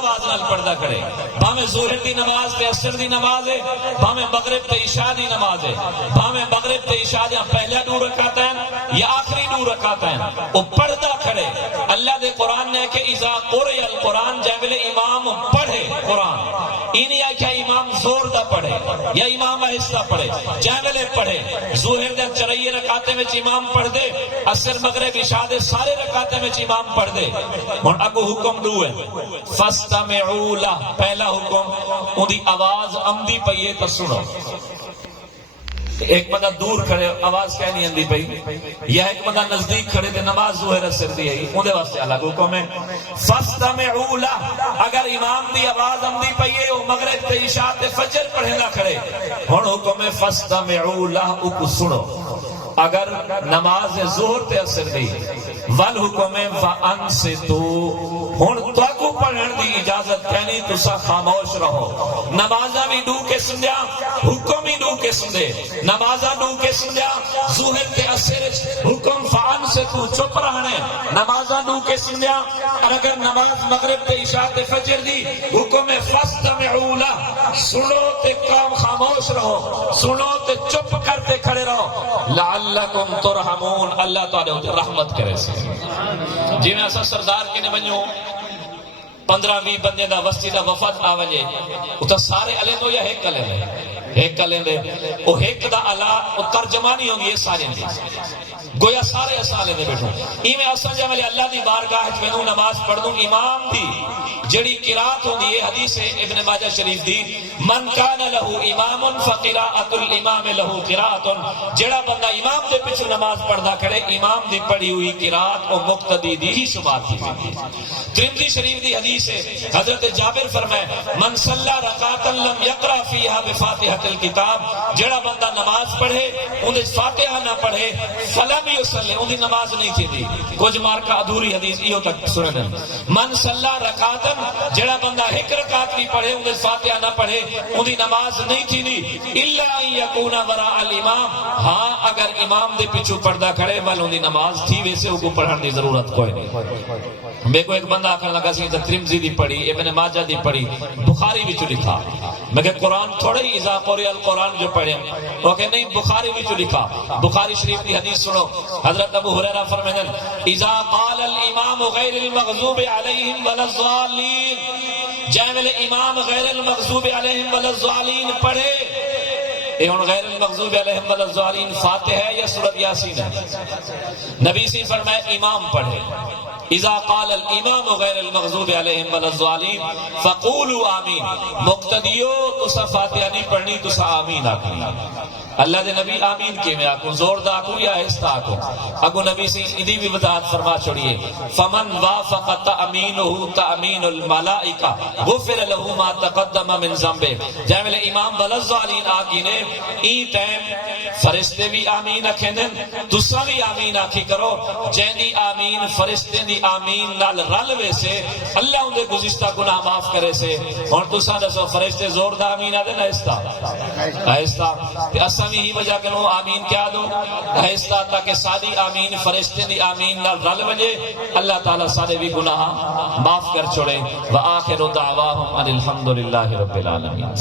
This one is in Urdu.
آواز نال پڑھدا کھڑے بھاویں ظہر دی نماز تے عصر دی نماز ہے بھاویں مغرب تے عشاء دی نماز ہے بھاویں مغرب تے عشاء دا پہلا 2 رکعت ہیں یا آخری 2 رکعت ہیں وہ پڑھدا کھڑے اللہ دے قرآن نے کہ اذا قرئ القرآن جے ویلے امام پڑھے قرآن اینی آکھیا امام زور دا پڑھے یا امام آہستہ پڑھے جے ویلے پڑھے ظہر دے 4 رکعتیں وچ امام پڑھ دے عصر مغرب عشاء دے سارے رکعتیں وچ امام پڑھ دے ہن اگو حکم 2 ہے فاستمعوا له پہلا حکم اودی آواز عمدی پئی ہے تو سنو ایک بندہ دور کھڑے آواز کہہ نہیں آندی پئی یا ایک بندہ نزدیک کھڑے تے نماز ظہر اثر دی ہے اودے واسطے الگ حکم ہے فاستمعوا له اگر امام دی آواز عمدی پئی ہے او مغرب تے عشاء تے فجر پڑھیندا کھڑے ہن حکم ہے فاستمعوا له کو سنو اگر نماز ظہر تے اثر دی ول حکم ہے وانصتوا ہن تواکو پڑھن دی اجازت کہنی تسا خاموش رہو نمازاں بھی ڈو کے سمجھا حکم ہی ڈو کے سمجھے نمازاں ڈو کے سمجھا ظہر تے اثر حکم فانصتوا چپ رہنے نمازاں ڈو کے سمجھا اور اگر نماز مغرب تے عشاء تے فجر دی حکم ہے فاستمعوا له سنو تے کام خاموش رہو سنو تے چپ کرتے کھڑے رہو لعلکم ترحمون اللہ تعالی رحمت کرے سے جی میں ایسا سردار کے نے بنیوں 15-20 بندے دا وسطی دا وفد آوجے اتھا سارے علیہ دو یا ایک علیہ دے ایک علیہ دے وہ ایک دا اللہ وہ ترجمانی ہوں گی یہ سارے دے گویا سارے اسالے دے بیٹھوں میں اصل جب اللہ دی بارگاہ میں نماز پڑھ دوں امام دی جڑی قرات ہوں گی یہ حدیث ہے ابن ماجہ شریف دی من کان لہو امام فقراءۃ الامام لہو قراءۃ جڑا بندہ امام دے پیچھے نماز پڑھدا کھڑے امام دی پڑھی ہوئی قرات اور مقتدی دی ہی شمار تھی ترمذی شریف دی حدیث ہے حضرت جابر فرمائے من صلی رکعتا لم یقرأ فیہا بفاتحۃ الکتاب جڑا بندہ نماز پڑھے اندے فاتحہ نہ پڑھے فلم یصلی اندی نماز نہیں تھی دی کچھ مارکا ادھوری حدیث یہ تک سنن من صلی رکعتا جڑا بندہ ایک رکعت بھی پڑھے اندے فاتحہ نہ پڑھے اندی نماز نہیں تھی دی الا ان یکون وراء الامام ہاں اگر امام دے پیچھے پردہ کھڑے ول اندی نماز تھی ویسے وہ کو پڑھنے دی ضرورت کوئی نہیں میں کو ایک بندہ آخر لگا سی ترمذی دی پڑھی ابن ماجہ دی پڑھی بخاری وچ لکھا میں کہ قرآن تھوڑے ہی اذا قرئ القرآن جو پڑھے وہ کہ نہیں بخاری وچ لکھا بخاری شریف دی حدیث سنو حضرت ابو ہریرہ فرماتے ہیں اذا قال الامام غیر المغضوب علیہم ولا الضالین جائے والے امام غیر المغضوب علیہم ولا الضالین پڑھے اے ہن غیر المغضوب علیہم ولا الضالین فاتحہ ہے یا سورۃ یاسین ہے نبی سے فرمایا امام پڑھے اذا قال الامام غیر المغضوب علیہم ولا الضالین فقولوا آمین مقتدیو تسا فاتحہ نہیں پڑھنی تسا آمین آکھنی اللہ دے نبی آمین کے میں آکھوں زور دا آکھوں یا آہستہ آکھوں اگو نبی سے ادھی بھی وضاحت فرما چھوڑیے فمن وافق تأمینہ تأمین الملائکہ غفر له ما تقدم من ذنبہ جائے ملے امام ولا الضالین آکھینے ای ٹائم فرشتے بھی آمین آکھیں دیں تسا بھی آمین آکھی کرو جائیں دی آمین فرشتے دی آمین نال رلوے سے اللہ ان دے گزشتہ گناہ معاف کرے سے اور تسا دسو فرشتے زور دا آمین آدھے نا آہستہ اسا بھی ہی وجہ کنو آمین کیا دو آہستہ تاکہ سادی آمین فرشتے دی آمین نال رل وجے اللہ تعالیٰ سارے بھی گناہ معاف کر چھوڑے وآخر دعواہم ان الحمدللہ رب العالمین